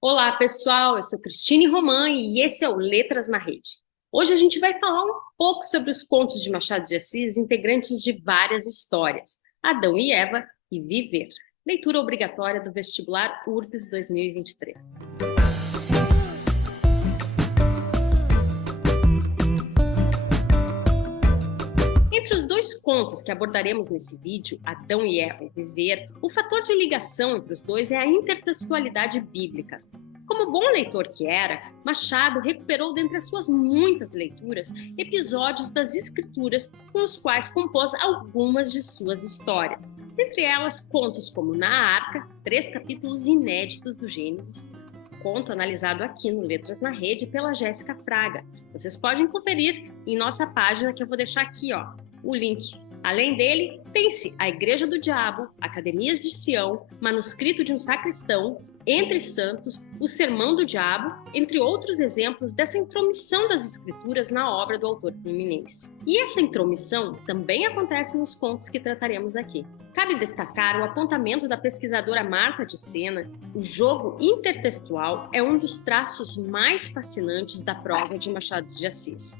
Olá, pessoal. Eu sou Cristine Roman e esse é o Letras na Rede. Hoje a gente vai falar um pouco sobre os contos de Machado de Assis, integrantes de várias histórias, Adão e Eva e Viver. Leitura obrigatória do vestibular URBS 2023. Entre os dois contos que abordaremos nesse vídeo, Adão e Eva e Viver, o fator de ligação entre os dois é a intertextualidade bíblica. Como bom leitor que era, Machado recuperou dentre as suas muitas leituras episódios das Escrituras com os quais compôs algumas de suas histórias. Entre elas, contos como Na Arca, 3 capítulos inéditos do Gênesis, conto analisado aqui no Letras na Rede pela Jéssica Fraga. Vocês podem conferir em nossa página, que eu vou deixar aqui, o link. Além dele, tem-se A Igreja do Diabo, Academias de Sião, Manuscrito de um Sacristão, Entre Santos, O Sermão do Diabo, entre outros exemplos dessa intromissão das escrituras na obra do autor fluminense. E essa intromissão também acontece nos contos que trataremos aqui. Cabe destacar o apontamento da pesquisadora Marta de Sena: o jogo intertextual é um dos traços mais fascinantes da prosa de Machado de Assis.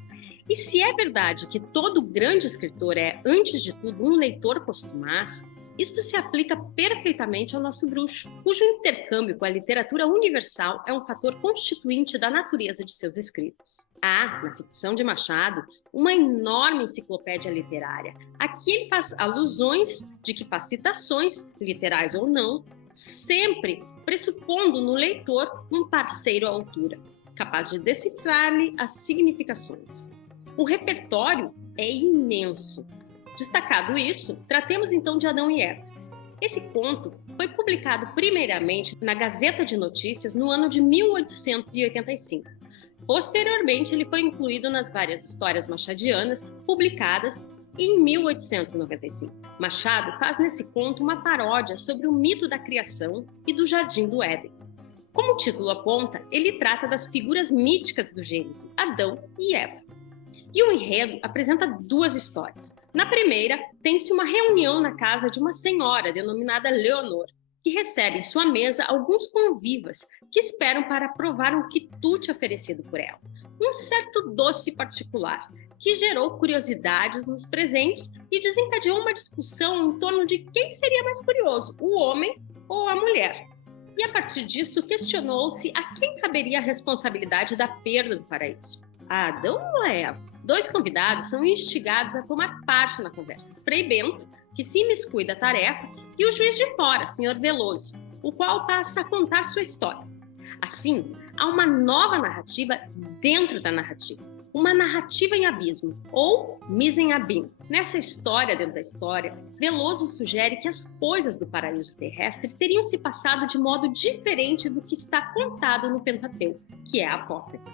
E se é verdade que todo grande escritor é, antes de tudo, um leitor postumaz, isto se aplica perfeitamente ao nosso bruxo, cujo intercâmbio com a literatura universal é um fator constituinte da natureza de seus escritos. Há, na ficção de Machado, uma enorme enciclopédia literária. Aqui ele faz alusões de que faz citações, literais ou não, sempre pressupondo no leitor um parceiro à altura, capaz de decifrar-lhe as significações. O repertório é imenso. Destacado isso, tratemos então de Adão e Eva. Esse conto foi publicado primeiramente na Gazeta de Notícias no ano de 1885. Posteriormente, ele foi incluído nas várias histórias machadianas publicadas em 1895. Machado faz nesse conto uma paródia sobre o mito da criação e do Jardim do Éden. Como o título aponta, ele trata das figuras míticas do Gênesis, Adão e Eva. E o enredo apresenta duas histórias. Na primeira, tem-se uma reunião na casa de uma senhora denominada Leonor, que recebe em sua mesa alguns convivas que esperam para provar um quitute oferecido por ela. Um certo doce particular, que gerou curiosidades nos presentes e desencadeou uma discussão em torno de quem seria mais curioso, o homem ou a mulher. E a partir disso, questionou-se a quem caberia a responsabilidade da perda do paraíso, a Adão ou a Eva. Dois convidados são instigados a tomar parte na conversa: Frei Bento, que se imiscui da tarefa, e o juiz de fora, Sr. Veloso, o qual passa a contar sua história. Assim, há uma nova narrativa dentro da narrativa, uma narrativa em abismo, ou mise en abîme. Nessa história dentro da história, Veloso sugere que as coisas do paraíso terrestre teriam se passado de modo diferente do que está contado no Pentateuco, que é a apócrifa.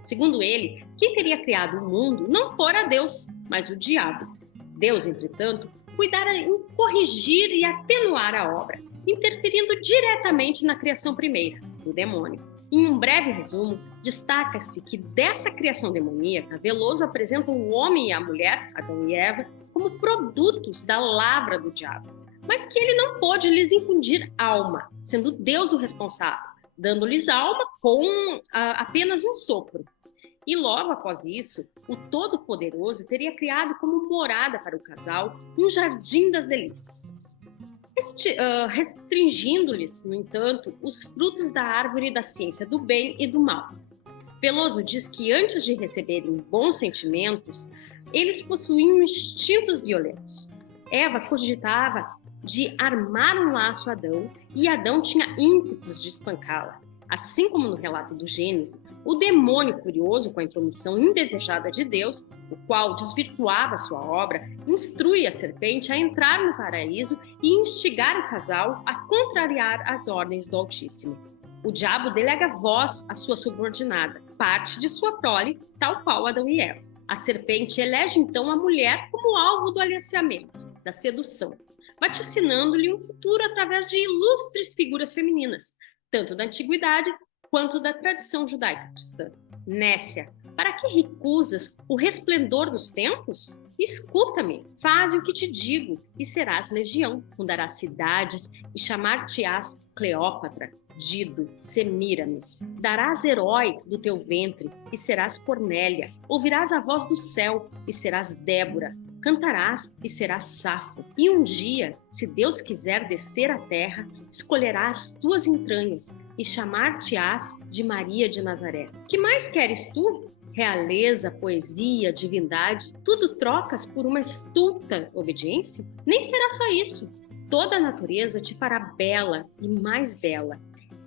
Segundo ele, quem teria criado o mundo não fora Deus, mas o diabo. Deus, entretanto, cuidara em corrigir e atenuar a obra, interferindo diretamente na criação primeira, do demônio. Em um breve resumo, destaca-se que dessa criação demoníaca, Veloso apresenta o homem e a mulher, Adão e Eva, como produtos da lavra do diabo, mas que ele não pôde lhes infundir alma, sendo Deus o responsável, dando-lhes alma com apenas um sopro. E logo após isso, o Todo-Poderoso teria criado como morada para o casal um jardim das delícias, restringindo-lhes, no entanto, os frutos da árvore da ciência do bem e do mal. Veloso diz que antes de receberem bons sentimentos, eles possuíam instintos violentos. Eva cogitava de armar um laço a Adão e Adão tinha ímpetos de espancá-la. Assim como no relato do Gênesis, o demônio furioso com a intromissão indesejada de Deus, o qual desvirtuava sua obra, instrui a serpente a entrar no paraíso e instigar o casal a contrariar as ordens do Altíssimo. O diabo delega voz à sua subordinada, parte de sua prole, tal qual Adão e Eva. A serpente elege então a mulher como alvo do aliciamento, da sedução, vaticinando-lhe um futuro através de ilustres figuras femininas, tanto da antiguidade quanto da tradição judaica cristã. Nécia, para que recusas o resplendor dos tempos? Escuta-me, faze o que te digo, e serás legião. Fundarás cidades e chamar-te-ás Cleópatra. Dido, Semíramis. Darás herói do teu ventre e serás Cornélia. Ouvirás a voz do céu e serás Débora. Cantarás e serás Safo. E um dia, se Deus quiser descer à terra, escolherá as tuas entranhas e chamar-te-ás de Maria de Nazaré. Que mais queres tu? Realeza, poesia, divindade, tudo trocas por uma estulta obediência? Nem será só isso. Toda a natureza te fará bela e mais bela.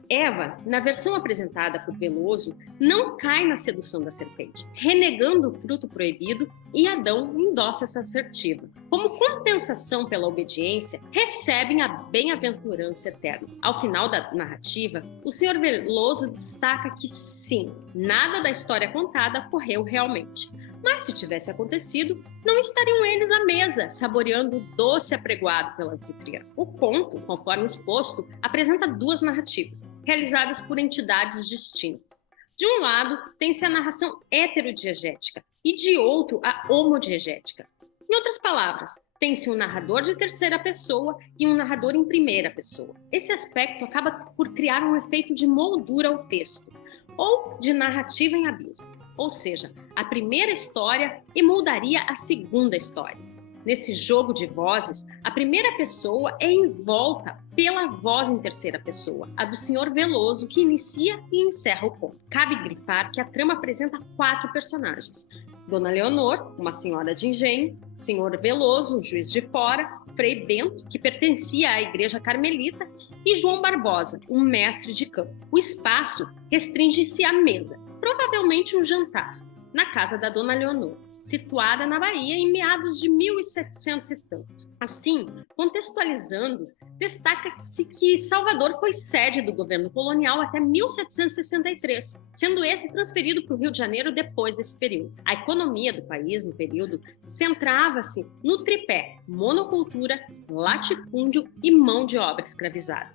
Eva, na versão apresentada por Veloso, não cai na sedução da serpente, renegando o fruto proibido, e Adão endossa essa assertiva. Como compensação pela obediência, recebem a bem-aventurança eterna. Ao final da narrativa, o Sr. Veloso destaca que sim, nada da história contada ocorreu realmente. Mas se tivesse acontecido, não estariam eles à mesa, saboreando o doce apregoado pela anfitriã. O conto, conforme exposto, apresenta duas narrativas, realizadas por entidades distintas. De um lado, tem-se a narração heterodiegética e de outro, a homodiegética. Em outras palavras, tem-se um narrador de terceira pessoa e um narrador em primeira pessoa. Esse aspecto acaba por criar um efeito de moldura ao texto, ou de narrativa em abismo. Ou seja, a primeira história emoldaria a segunda história. Nesse jogo de vozes, a primeira pessoa é envolta pela voz em terceira pessoa, a do Sr. Veloso, que inicia e encerra o conto. Cabe grifar que a trama apresenta 4 personagens: Dona Leonor, uma senhora de engenho; Sr. Veloso, um juiz de fora; Frei Bento, que pertencia à Igreja Carmelita; e João Barbosa, um mestre de campo. O espaço restringe-se à mesa, provavelmente um jantar, na casa da Dona Leonor, situada na Bahia em meados de 1700 e tanto. Assim, contextualizando, destaca-se que Salvador foi sede do governo colonial até 1763, sendo esse transferido para o Rio de Janeiro depois desse período. A economia do país, no período, centrava-se no tripé: monocultura, latifúndio e mão de obra escravizada.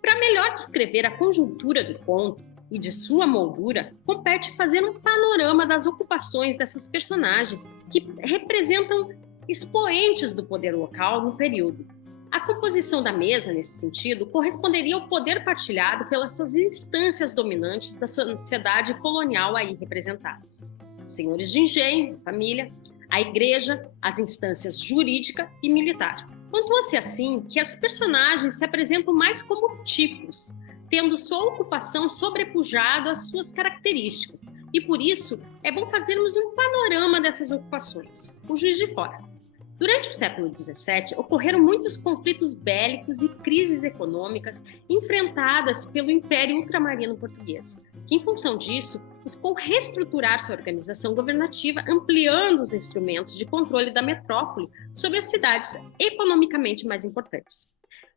Para melhor descrever a conjuntura do conto e de sua moldura, compete fazer um panorama das ocupações dessas personagens que representam expoentes do poder local no período. A composição da mesa, nesse sentido, corresponderia ao poder partilhado pelas instâncias dominantes da sociedade colonial aí representadas: os senhores de engenho, a família, a igreja, as instâncias jurídica e militar. Pontua-se assim que as personagens se apresentam mais como tipos, tendo sua ocupação sobrepujado às suas características, e por isso é bom fazermos um panorama dessas ocupações. O Juiz de Fora. Durante o século XVII, ocorreram muitos conflitos bélicos e crises econômicas enfrentadas pelo Império Ultramarino Português, que, em função disso, buscou reestruturar sua organização governativa, ampliando os instrumentos de controle da metrópole sobre as cidades economicamente mais importantes.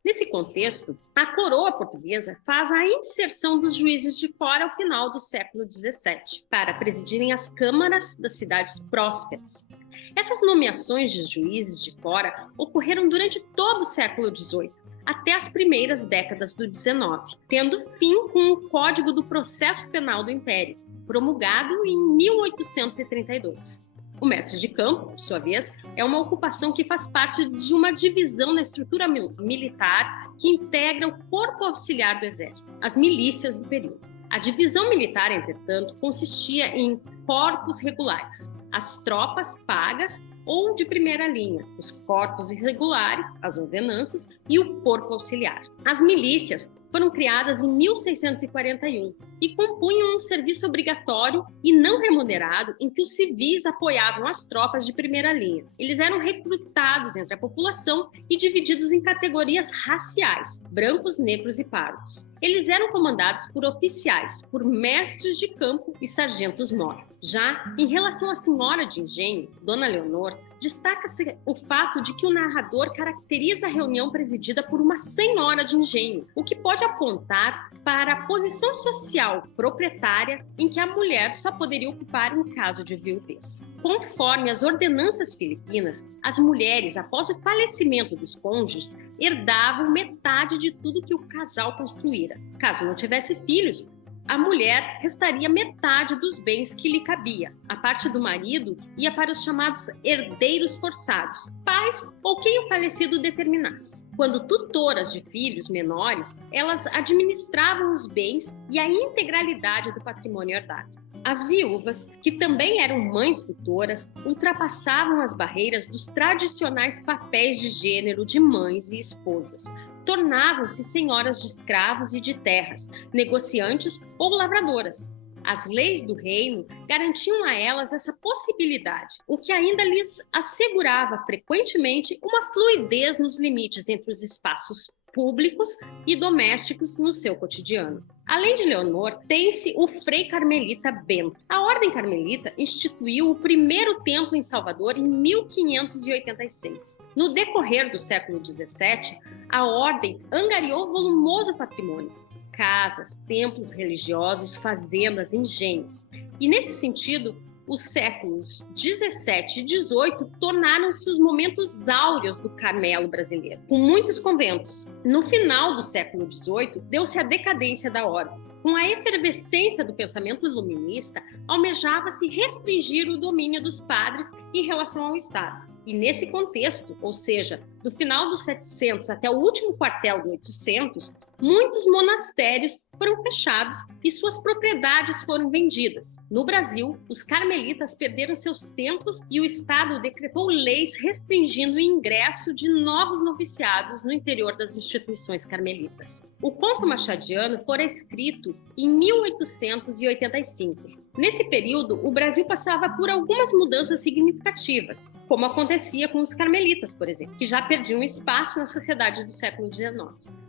Nesse contexto, a coroa portuguesa faz a inserção dos juízes de fora ao final do século XVII, para presidirem as câmaras das cidades prósperas. Essas nomeações de juízes de fora ocorreram durante todo o século XVIII, até as primeiras décadas do XIX, tendo fim com o Código do Processo Penal do Império, promulgado em 1832. O mestre de campo, por sua vez, é uma ocupação que faz parte de uma divisão na estrutura militar que integra o corpo auxiliar do exército, as milícias do período. A divisão militar, entretanto, consistia em corpos regulares, as tropas pagas ou de primeira linha, os corpos irregulares, as ordenanças e o corpo auxiliar. As milícias foram criadas em 1641 e compunham um serviço obrigatório e não remunerado em que os civis apoiavam as tropas de primeira linha. Eles eram recrutados entre a população e divididos em categorias raciais: brancos, negros e pardos. Eles eram comandados por oficiais, por mestres de campo e sargentos-mor. Já em relação à senhora de engenho, Dona Leonor, destaca-se o fato de que o narrador caracteriza a reunião presidida por uma senhora de engenho, o que pode apontar para a posição social proprietária em que a mulher só poderia ocupar em caso de viuvez. Conforme as ordenanças filipinas, as mulheres, após o falecimento dos cônjuges, herdavam metade de tudo que o casal construíra. Caso não tivesse filhos, a mulher restaria metade dos bens que lhe cabia. A parte do marido ia para os chamados herdeiros forçados, pais ou quem o falecido determinasse. Quando tutoras de filhos menores, elas administravam os bens e a integralidade do patrimônio herdado. As viúvas, que também eram mães tutoras, ultrapassavam as barreiras dos tradicionais papéis de gênero de mães e esposas. Tornavam-se senhoras de escravos e de terras, negociantes ou lavradoras. As leis do reino garantiam a elas essa possibilidade, o que ainda lhes assegurava frequentemente uma fluidez nos limites entre os espaços públicos e domésticos no seu cotidiano. Além de Leonor, tem-se o Frei Carmelita Bento. A Ordem Carmelita instituiu o primeiro templo em Salvador em 1586. No decorrer do século XVII, a Ordem angariou volumoso patrimônio, casas, templos religiosos, fazendas, engenhos. E nesse sentido, os séculos 17 e 18 tornaram-se os momentos áureos do Carmelo brasileiro, com muitos conventos. No final do século 18, deu-se a decadência da ordem. Com a efervescência do pensamento iluminista, almejava-se restringir o domínio dos padres em relação ao Estado. E nesse contexto, ou seja, do final dos 700 até o último quartel do 800, muitos monastérios foram fechados e suas propriedades foram vendidas. No Brasil, os carmelitas perderam seus templos e o Estado decretou leis restringindo o ingresso de novos noviciados no interior das instituições carmelitas. O conto machadiano fora escrito em 1885. Nesse período, o Brasil passava por algumas mudanças significativas, como acontecia com os carmelitas, por exemplo, que já perdiam espaço na sociedade do século XIX.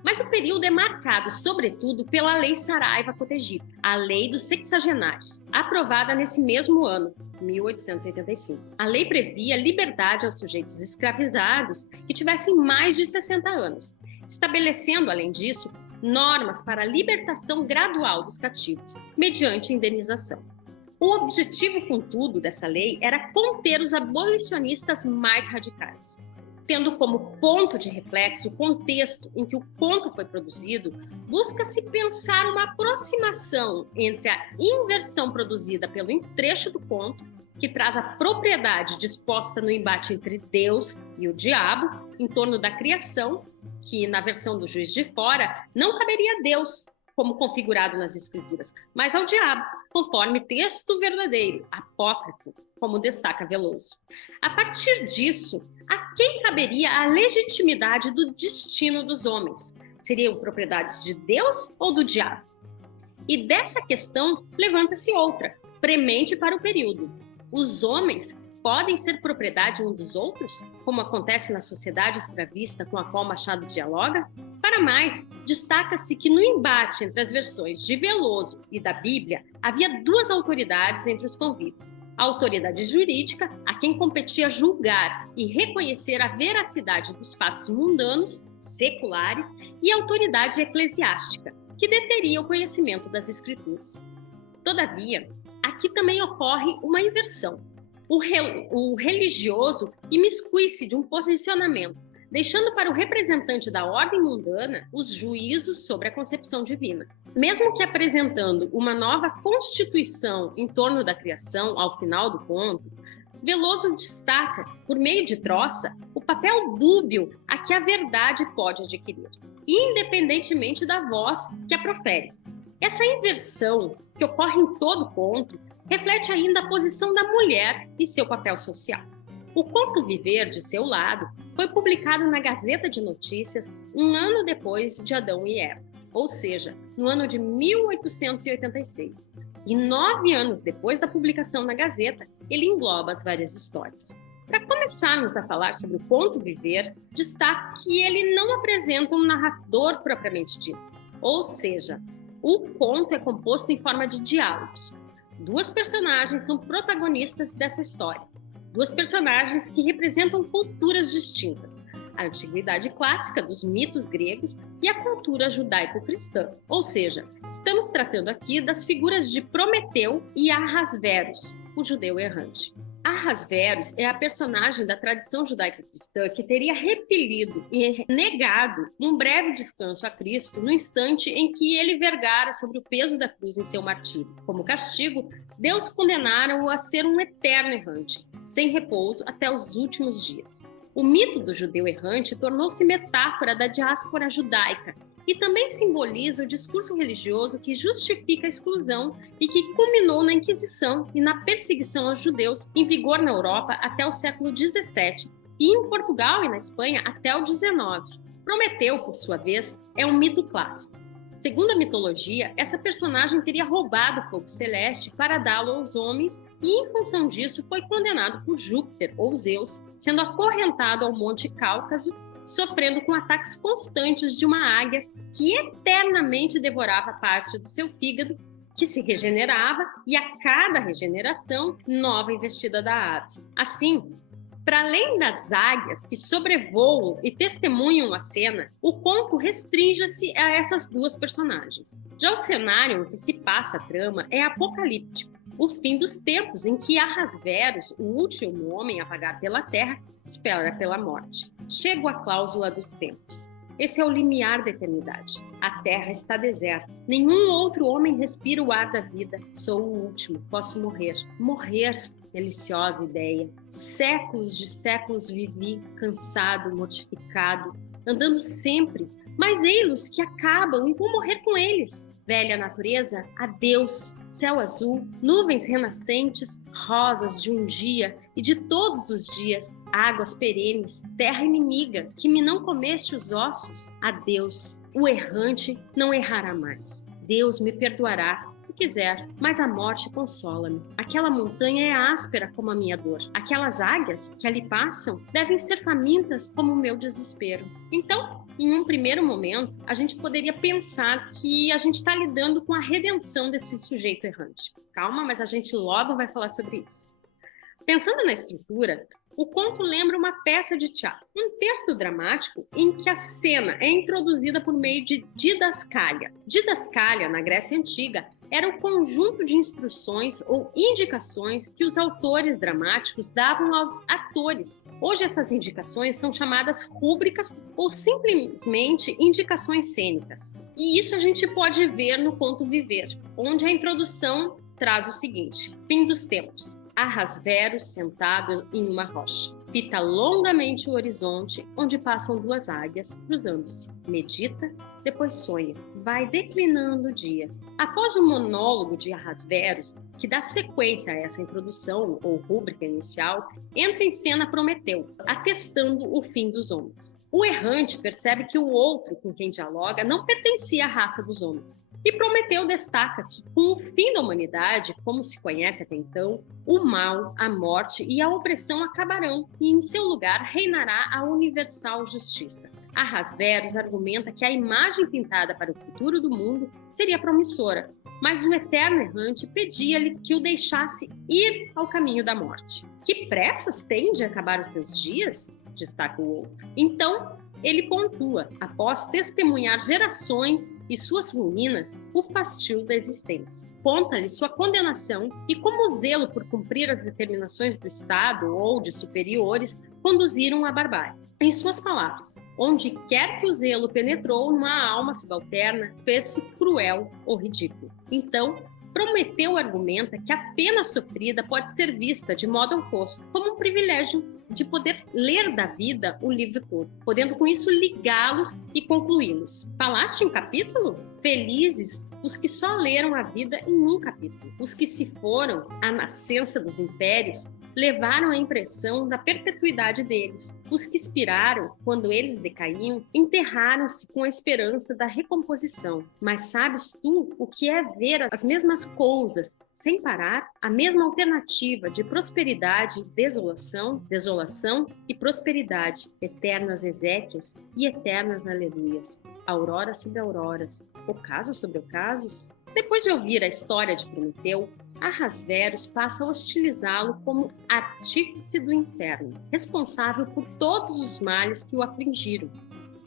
Mas o período é marcado, sobretudo, pela Lei Saraiva Cotegida, a Lei dos Sexagenários, aprovada nesse mesmo ano, 1885. A lei previa liberdade aos sujeitos escravizados que tivessem mais de 60 anos, estabelecendo, além disso, normas para a libertação gradual dos cativos, mediante indenização. O objetivo, contudo, dessa lei era conter os abolicionistas mais radicais. Tendo como ponto de reflexo o contexto em que o conto foi produzido, busca-se pensar uma aproximação entre a inversão produzida pelo trecho do conto, que traz a propriedade disposta no embate entre Deus e o diabo, em torno da criação, que na versão do Juiz de Fora não caberia a Deus, como configurado nas Escrituras, mas ao diabo, conforme texto verdadeiro, apócrifo, como destaca Veloso. A partir disso, a quem caberia a legitimidade do destino dos homens? Seriam propriedades de Deus ou do diabo? E dessa questão levanta-se outra, premente para o período. Os homens podem ser propriedade um dos outros, como acontece na sociedade escravista com a qual Machado dialoga? Para mais, destaca-se que no embate entre as versões de Veloso e da Bíblia, havia duas autoridades entre os convivas. A autoridade jurídica, a quem competia julgar e reconhecer a veracidade dos fatos mundanos, seculares, e a autoridade eclesiástica, que deteria o conhecimento das Escrituras. Todavia, aqui também ocorre uma inversão. O religioso imiscui-se de um posicionamento, deixando para o representante da ordem mundana os juízos sobre a concepção divina. Mesmo que apresentando uma nova constituição em torno da criação ao final do conto, Veloso destaca, por meio de troça, o papel dúbio a que a verdade pode adquirir, independentemente da voz que a profere. Essa inversão, que ocorre em todo o conto, reflete ainda a posição da mulher e seu papel social. O Conto Viver, de seu lado, foi publicado na Gazeta de Notícias um ano depois de Adão e Eva, ou seja, no ano de 1886. E 9 anos depois da publicação na Gazeta, ele engloba as várias histórias. Para começarmos a falar sobre o Conto Viver, destaco que ele não apresenta um narrador propriamente dito, ou seja, o conto é composto em forma de diálogos. Duas personagens são protagonistas dessa história. Duas personagens que representam culturas distintas, a antiguidade clássica dos mitos gregos e a cultura judaico-cristã. Ou seja, estamos tratando aqui das figuras de Prometeu e Ahasverus, o judeu errante. Ahasverus é a personagem da tradição judaico-cristã que teria repelido e negado um breve descanso a Cristo no instante em que ele vergara sobre o peso da cruz em seu martírio. Como castigo, Deus condenara-o a ser um eterno errante, sem repouso até os últimos dias. O mito do judeu errante tornou-se metáfora da diáspora judaica e também simboliza o discurso religioso que justifica a exclusão e que culminou na Inquisição e na perseguição aos judeus em vigor na Europa até o século XVII e em Portugal e na Espanha até o XIX. Prometeu, por sua vez, é um mito clássico. Segundo a mitologia, essa personagem teria roubado o fogo celeste para dá-lo aos homens e, em função disso, foi condenado por Júpiter ou Zeus, sendo acorrentado ao Monte Cáucaso, sofrendo com ataques constantes de uma águia que eternamente devorava parte do seu fígado, que se regenerava, e a cada regeneração, nova investida da ave. Assim, para além das águias que sobrevoam e testemunham a cena, o conto restringe-se a essas duas personagens. Já o cenário em que se passa a trama é apocalíptico, o fim dos tempos em que Ahasverus, o último homem a vagar pela terra, espera pela morte. Chego à cláusula dos tempos. Esse é o limiar da eternidade. A terra está deserta. Nenhum outro homem respira o ar da vida. Sou o último. Posso morrer. Morrer. Deliciosa ideia. Séculos de séculos vivi, cansado, mortificado, andando sempre, mas ei-los que acabam e vou morrer com eles. Velha natureza, adeus, céu azul, nuvens renascentes, rosas de um dia e de todos os dias, águas perenes, terra inimiga, que me não comeste os ossos, adeus, o errante não errará mais. Deus me perdoará, se quiser, mas a morte consola-me. Aquela montanha é áspera como a minha dor. Aquelas águias que ali passam devem ser famintas como o meu desespero. Então, em um primeiro momento, a gente poderia pensar que a gente está lidando com a redenção desse sujeito errante. Calma, mas a gente logo vai falar sobre isso. Pensando na estrutura, o conto lembra uma peça de teatro, um texto dramático em que a cena é introduzida por meio de didascália. Didascália, na Grécia Antiga, era o conjunto de instruções ou indicações que os autores dramáticos davam aos atores. Hoje essas indicações são chamadas rúbricas ou simplesmente indicações cênicas. E isso a gente pode ver no conto Viver, onde a introdução traz o seguinte: fim dos tempos. Ahasverus sentado em uma rocha. Fita longamente o horizonte, onde passam duas águias, cruzando-se. Medita, depois sonha. Vai declinando o dia. Após o monólogo de Ahasverus, que dá sequência a essa introdução ou rúbrica inicial, entra em cena Prometeu, atestando o fim dos homens. O errante percebe que o outro com quem dialoga não pertencia à raça dos homens. E Prometeu destaca que, com o fim da humanidade, como se conhece até então, o mal, a morte e a opressão acabarão e, em seu lugar, reinará a universal justiça. Ahasverus argumenta que a imagem pintada para o futuro do mundo seria promissora, mas o eterno errante pedia-lhe que o deixasse ir ao caminho da morte. Que pressas tem de acabar os teus dias? Destaca o outro. Então, ele pontua, após testemunhar gerações e suas ruínas, o fastio da existência. Conta-lhe sua condenação e como o zelo por cumprir as determinações do Estado ou de superiores conduziram à barbárie. Em suas palavras, onde quer que o zelo penetrou numa alma subalterna, fez-se cruel ou ridículo. Então, Prometeu argumenta que a pena sofrida pode ser vista de modo oposto, como um privilégio de poder ler da vida o livro todo, podendo com isso ligá-los e concluí-los. Falaste em capítulo? Felizes os que só leram a vida em um capítulo. Os que se foram à nascença dos impérios levaram a impressão da perpetuidade deles. Os que expiraram, quando eles decaíam, enterraram-se com a esperança da recomposição. Mas sabes tu o que é ver as mesmas coisas sem parar? A mesma alternativa de prosperidade e desolação, desolação e prosperidade, eternas exéquias e eternas aleluias, aurora sobre auroras, ocasos sobre ocasos? Depois de ouvir a história de Prometeu, Ahasverus passa a hostilizá-lo como artífice do inferno, responsável por todos os males que o afligiram.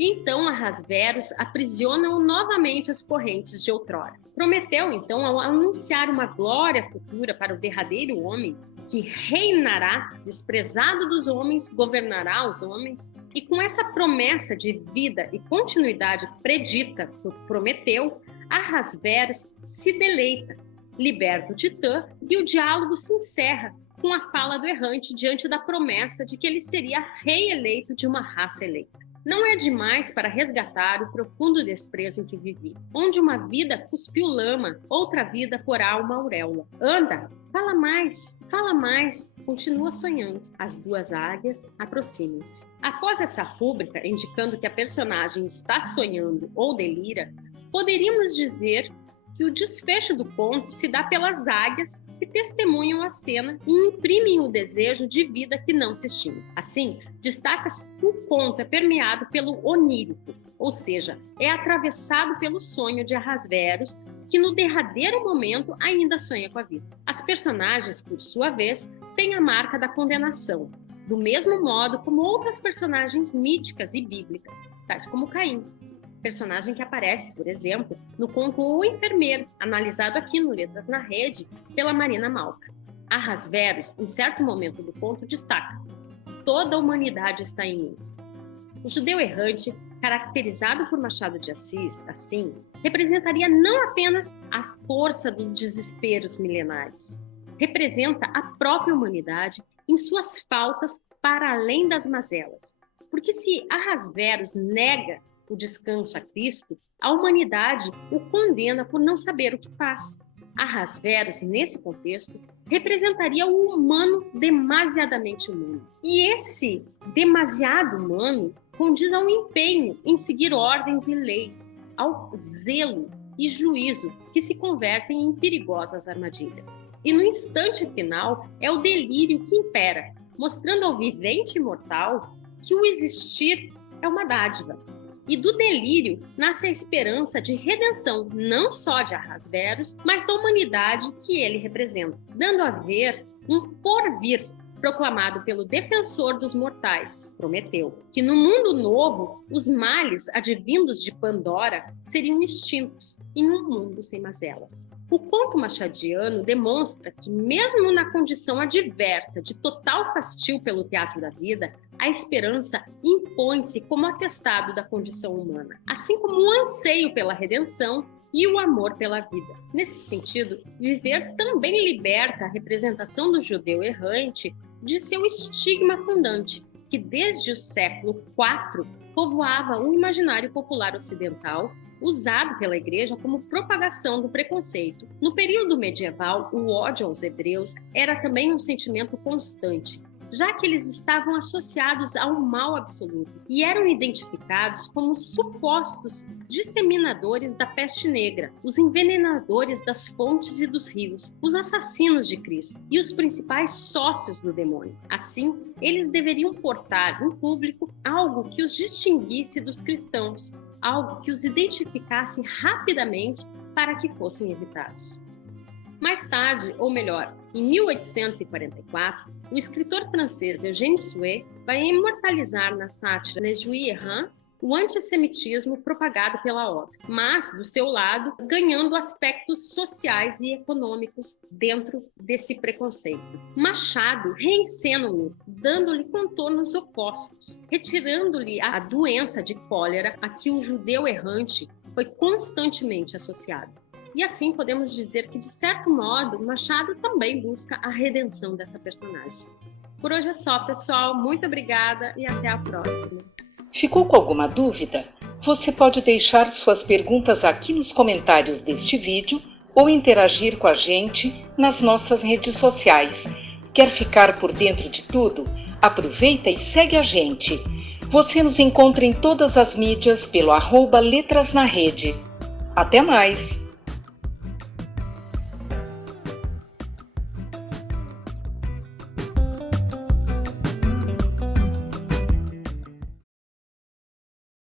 E então Ahasveros aprisiona-o novamente às correntes de outrora. Prometeu, então, ao anunciar uma glória futura para o derradeiro homem, que reinará, desprezado dos homens, governará os homens, e com essa promessa de vida e continuidade predita por Prometeu, Ahasveros se deleita, liberta o Titã, e o diálogo se encerra com a fala do errante diante da promessa de que ele seria rei eleito de uma raça eleita. Não é demais para resgatar o profundo desprezo em que vivi, onde uma vida cuspiu lama, outra vida porá uma auréola. Anda, fala mais, continua sonhando. As duas águias aproximam-se. Após essa rúbrica, indicando que a personagem está sonhando ou delira, poderíamos dizer que o desfecho do conto se dá pelas águias que testemunham a cena e imprimem o desejo de vida que não se extingue. Assim, destaca-se que o conto é permeado pelo onírico, ou seja, é atravessado pelo sonho de Ahasveros, que no derradeiro momento ainda sonha com a vida. As personagens, por sua vez, têm a marca da condenação, do mesmo modo como outras personagens míticas e bíblicas, tais como Caim, personagem que aparece, por exemplo, no conto O Enfermeiro, analisado aqui no Letras na Rede pela Marina Malca. Ahasveros, em certo momento do conto, destaca: toda a humanidade está em mim. O judeu errante, caracterizado por Machado de Assis, assim, representaria não apenas a força dos desesperos milenares, representa a própria humanidade em suas faltas para além das mazelas. Porque se Ahasveros nega o descanso a Cristo, a humanidade o condena por não saber o que faz. Ahasveros, nesse contexto, representaria o humano demasiadamente humano. E esse demasiado humano condiz ao empenho em seguir ordens e leis, ao zelo e juízo que se convertem em perigosas armadilhas. E no instante final é o delírio que impera, mostrando ao vivente imortal que o existir é uma dádiva. E do delírio nasce a esperança de redenção, não só de Ahasveros, mas da humanidade que ele representa, dando a ver um porvir proclamado pelo defensor dos mortais, Prometeu, que no mundo novo, os males advindos de Pandora seriam extintos em um mundo sem mazelas. O conto machadiano demonstra que, mesmo na condição adversa de total fastio pelo teatro da vida, a esperança impõe-se como atestado da condição humana, assim como o anseio pela redenção e o amor pela vida. Nesse sentido, Viver também liberta a representação do judeu errante de seu estigma fundante, que desde o século IV povoava o imaginário popular ocidental, usado pela Igreja como propagação do preconceito. No período medieval, o ódio aos hebreus era também um sentimento constante, já que eles estavam associados ao mal absoluto e eram identificados como supostos disseminadores da peste negra, os envenenadores das fontes e dos rios, os assassinos de Cristo e os principais sócios do demônio. Assim, eles deveriam portar em público algo que os distinguisse dos cristãos, algo que os identificasse rapidamente para que fossem evitados. Mais tarde, ou melhor, em 1844, o escritor francês Eugène Sue vai imortalizar na sátira Les Juifs Errants o antissemitismo propagado pela obra, mas, do seu lado, ganhando aspectos sociais e econômicos dentro desse preconceito. Machado reencena-o, dando-lhe contornos opostos, retirando-lhe a doença de cólera a que o judeu errante foi constantemente associado. E assim podemos dizer que, de certo modo, Machado também busca a redenção dessa personagem. Por hoje é só, pessoal. Muito obrigada e até a próxima. Ficou com alguma dúvida? Você pode deixar suas perguntas aqui nos comentários deste vídeo ou interagir com a gente nas nossas redes sociais. Quer ficar por dentro de tudo? Aproveita e segue a gente. Você nos encontra em todas as mídias pelo @letrasnarede. Até mais!